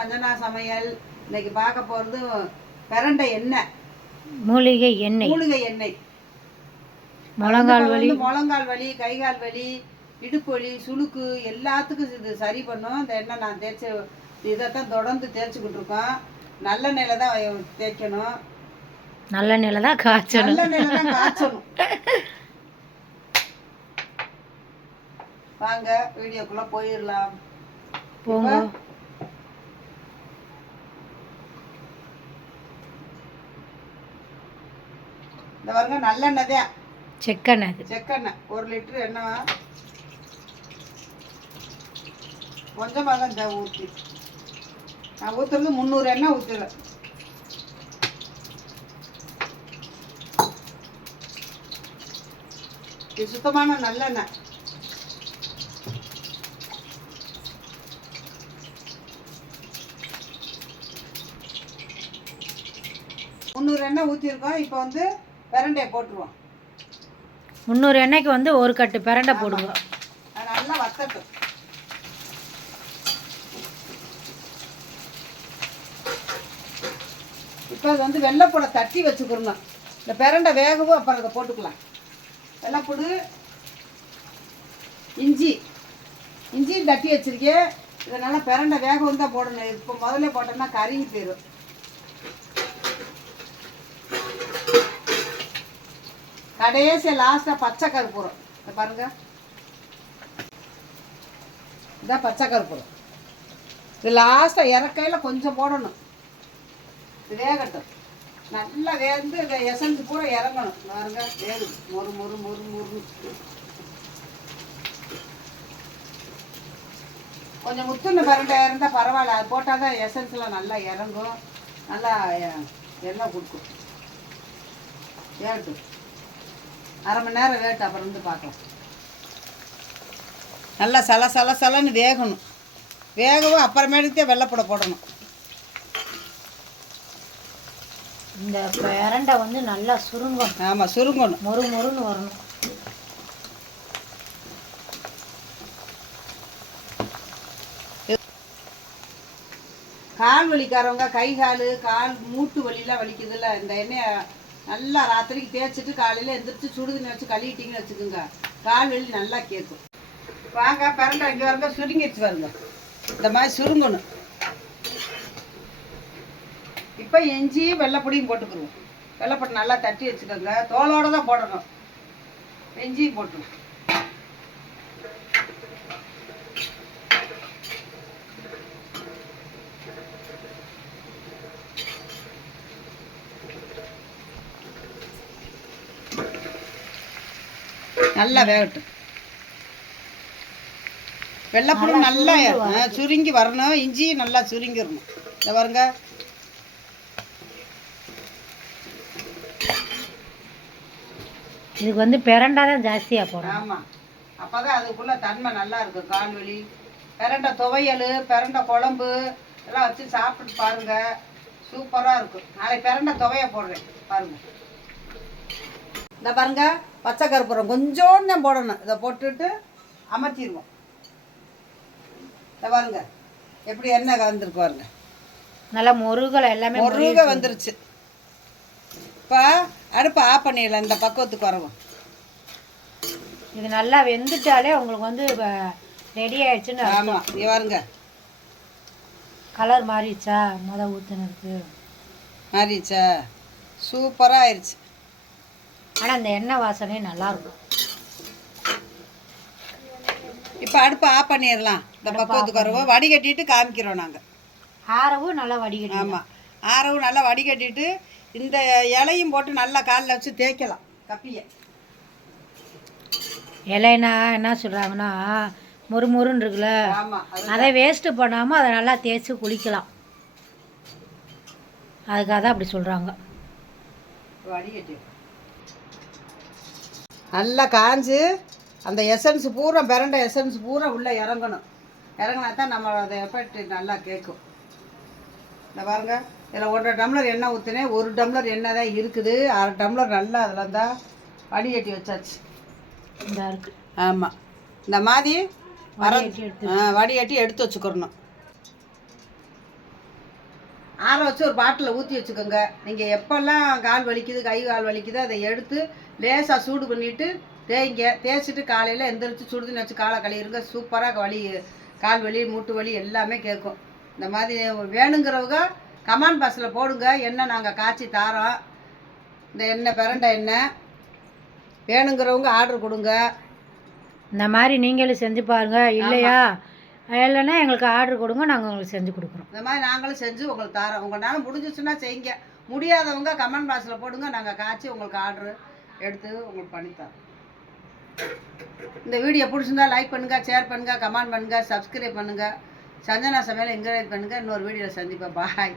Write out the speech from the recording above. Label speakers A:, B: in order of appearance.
A: சஞ்சனா சமையல் இன்னைக்கு பார்க்க போகிறது பிரண்டை எண்ணெய்.
B: மூலிகை எண்ணெய்.
A: மூலிகை எண்ணெய்.
B: முழங்கால் வலி.
A: முழங்கால் வலி கைகால் வலி இடுப்பு வலி சுளுக்கு எல்லாத்துக்கும் இது சரி பண்ணும். இந்த எண்ணெய் நான் தேய்ச்சி இதைத்தான் தொடர்ந்து தேய்ச்சிக்கிட்டு இருக்கோம். நல்லெண்ணெயில தான் தேய்க்கணும்.
B: நல்லெண்ணெயில தான் காய்ச்சணும்.
A: நல்லெண்ணெயில தான் காய்ச்சணும். வாங்க வீடியோக்குள்ள போயிடலாம்.
B: போங்க.
A: இந்த பாருங்க நல்லெண்ணெய் தான்
B: செக்கெண்ணெய்.
A: செக்கெண்ணெய். ஒரு லிட்டர் எண்ணெய். கொஞ்சமாக தான் இந்த ஊற்றி நான் ஊற்றுறது முந்நூறு எண்ணெய் ஊற்றுறேன் இது சுத்தமான நல்லெண்ணெய். முந்நூறு எண்ணெய் ஊற்றிருக்கோம் இப்போ வந்து பிரண்டையை போட்டுருவோம்.
B: முந்நூறு எண்ணெய்க்கு வந்து ஒரு கட்டு பிரண்டை போடுங்க
A: நல்லா வத்தட்டும். இப்போ அது வந்து வெள்ளைப்பூடை தட்டி வச்சுக்கிறணும். இந்த பிரண்டை வேகவும் அப்புறம் அதை போட்டுக்கலாம். வெள்ளைப்பூடு இஞ்சி இஞ்சியும் தட்டி வச்சிருக்கேன். இதனால் பிரண்டை வேகவும் தான் போடணும். இப்போ முதல்ல போட்டோம்னா கருகி போயிடும் கடைசி லாஸ்ட்டாக பச்சை கருப்பூரம் இதை பாருங்க. இதான் பச்சை கருப்பூரம் இது லாஸ்ட்டாக இறக்கையில் கொஞ்சம் போடணும். இது வேகட்டும். நல்லா வேந்து இந்த எசஞ்சு பூரா இறங்கணும். பாருங்க வேகுது மொறு மொறு மொறு மொறு கொஞ்சம் முத்துன பரண்டை இருந்தால் பரவாயில்ல. அது போட்டால் தான் எசன்ஸ்லாம் நல்லா இறங்கும். நல்லா எண்ணெய் கொடுக்கும். வேகட்டும். அரை மணி நேரம் வேட்டு அப்புறம் வந்து பார்க்கலாம். நல்லா சல சல சலன்னு வேகணும். வேகவும் அப்புறமேட்டுக்கே வெள்ளைப்பூட போடணும்.
B: இந்த பிரண்டை வந்து நல்லா சுருங்கும்
A: ஆமாம் சுருங்கணும்.
B: மொறு மொறுன்னு வரணும்.
A: கால் வலிக்காரவங்க கை கால் கால் மூட்டு வலிலாம் வலிக்குதுல்ல இந்த எண்ணெயை நல்லா ராத்திரிக்கு தேய்ச்சிட்டு காலையில் எந்திரிச்சு சுடுதுன்னு வச்சு கழுவிட்டீங்கன்னு வச்சுக்கோங்க. கால் வலி நல்லா கேட்கும். வாங்க பரண்டை இங்கே வருங்க சுருங்கிடுச்சு வருங்க இந்த மாதிரி சுருங்கணும். இப்போ இஞ்சி வெள்ளைப்பொடியும் போட்டுக்குருவோம். வெள்ளைப்பொடி நல்லா தட்டி வச்சுக்கோங்க. தோலோட தான் போடணும். இஞ்சியும் போட்டுருவோம். நல்லா வேகட்டும். வெள்ளைப்பூடு நல்லா சுருங்கி வரணும். இஞ்சியும் நல்லா சுருங்கிடணும். இந்த பாருங்க.
B: இதுக்கு வந்து பிரண்டை தான் ஜாஸ்தியாக போடணும்.
A: ஆமாம் அப்போ தான் அதுக்குள்ளே தன்மை நல்லா இருக்கும் கால் வலி பிரண்டை துவையல் பிரண்டை குழம்பு எல்லாம் வச்சு சாப்பிட்டு பாருங்க. சூப்பராக இருக்கும். நாளைக்கு பிரண்டை துவைய போடுறேன். பாருங்க. இந்த பாருங்க பச்சை கருப்புரம். கொஞ்சோண்டு தான் போடணும். இதை போட்டுட்டு அமர்த்திடுவோம். இந்த பாருங்க எப்படி எண்ணெய் கலந்துருக்கு பாருங்க.
B: நல்லா முருகலை எல்லாமே
A: முருக வந்துருச்சு. இப்போ அடுப்பை ஆஃப் பண்ணிடலாம். இந்த பக்குவத்துக்கு வரவும்.
B: இது நல்லா வெந்துட்டாலே உங்களுக்கு வந்து ரெடி ஆயிடுச்சுன்னு
A: ஆமாம் இங்க பாருங்க.
B: கலர் மாறிடுச்சா? முத ஊற்றுனதுக்கு
A: மாறிடுச்சா? சூப்பராக ஆயிடுச்சு.
B: ஆனால் அந்த எண்ணெய் வாசனையே நல்லா இருக்கும்
A: இப்போ அடுப்பை ஆஃப் பண்ணிடலாம். இந்த பக்குவத்துக்கு வருவோம் வடிகட்டிட்டு காமிக்கிறோம் நாங்கள்
B: ஆறவும் நல்லா வடிகட்டி
A: ஆமாம் ஆரவும் நல்லா வடிகட்டிட்டு இந்த இலையும் போட்டு நல்லா காலில் வச்சு தேய்க்கலாம் கப்பியை
B: இலைனா என்ன சொல்கிறாங்கன்னா முறுமுறுன்னு இருக்குல்ல.
A: அதை
B: வேஸ்ட்டு பண்ணாமல் அதை நல்லா தேய்ச்சி குளிக்கலாம். அதுக்காக தான் அப்படி சொல்கிறாங்க
A: வடிகட்டி நல்லா காஞ்சு அந்த எசன்ஸ் பூரா பிரண்ட எசன்ஸ் பூரா உள்ளே இறங்கணும். இறங்கினா தான் நம்மளோட எஃபெக்ட் நல்லா கேட்கும். இந்த பாருங்க இதில் ஒன்றரை டம்ளர் எண்ணெய் ஊற்றினேன் ஒரு டம்ளர் எண்ணெய் தான் இருக்குது. அரை டம்ளர் நல்லா அதில் தான் வடிகட்டி வச்சாச்சு.
B: இந்த இருக்கு.
A: ஆமாம் இந்த மாதிரி வர வடிகட்டி எடுத்து வச்சுக்கிறணும். ஆற வச்சு ஒரு பாட்டிலில் ஊற்றி வச்சுக்கோங்க. நீங்கள் எப்போல்லாம் கால் வலிக்குது கை கால் வலிக்குது அதை எடுத்து லேசாக சூடு பண்ணிவிட்டு தேய்ங்க. தேய்ச்சிட்டு காலையில் எந்திரிச்சு சுடுதண்ணி வச்சு காலை கழுவிடுங்க. சூப்பராக வலி கால் வலி மூட்டு வலி எல்லாமே கேட்கும். இந்த மாதிரி வேணுங்கிறவங்க கமாண்ட் பாக்ஸில் போடுங்க. எண்ணெய் நாங்கள் காய்ச்சி தாரோம். இந்த எண்ணெய் பிரண்டை எண்ணெய். வேணுங்கிறவங்க ஆர்டர் கொடுங்க.
B: இந்த மாதிரி நீங்களும் செஞ்சு பாருங்க. இல்லையா? இல்லைன்னா எங்களுக்கு ஆர்டர் கொடுங்க நாங்கள் உங்களுக்கு செஞ்சு கொடுக்குறோம்.
A: இந்த மாதிரி நாங்களும் செஞ்சு உங்களுக்கு தரோம். உங்களால் முடிஞ்சிச்சுன்னா செய்யுங்க. முடியாதவங்க கமெண்ட் பாக்ஸில் போடுங்க நாங்கள் காய்ச்சி உங்களுக்கு ஆர்டர் எடுத்து உங்களுக்கு பண்ணித்தரோம் இந்த வீடியோ பிடிச்சிருந்தா லைக் பண்ணுங்கள் ஷேர் பண்ணுங்கள் கமெண்ட் பண்ணுங்கள் சப்ஸ்கிரைப் பண்ணுங்கள் சஞ்சனா சமையல் என்கரேஜ் பண்ணுங்கள் இன்னொரு வீடியோவில் சந்திப்பேன் பாய்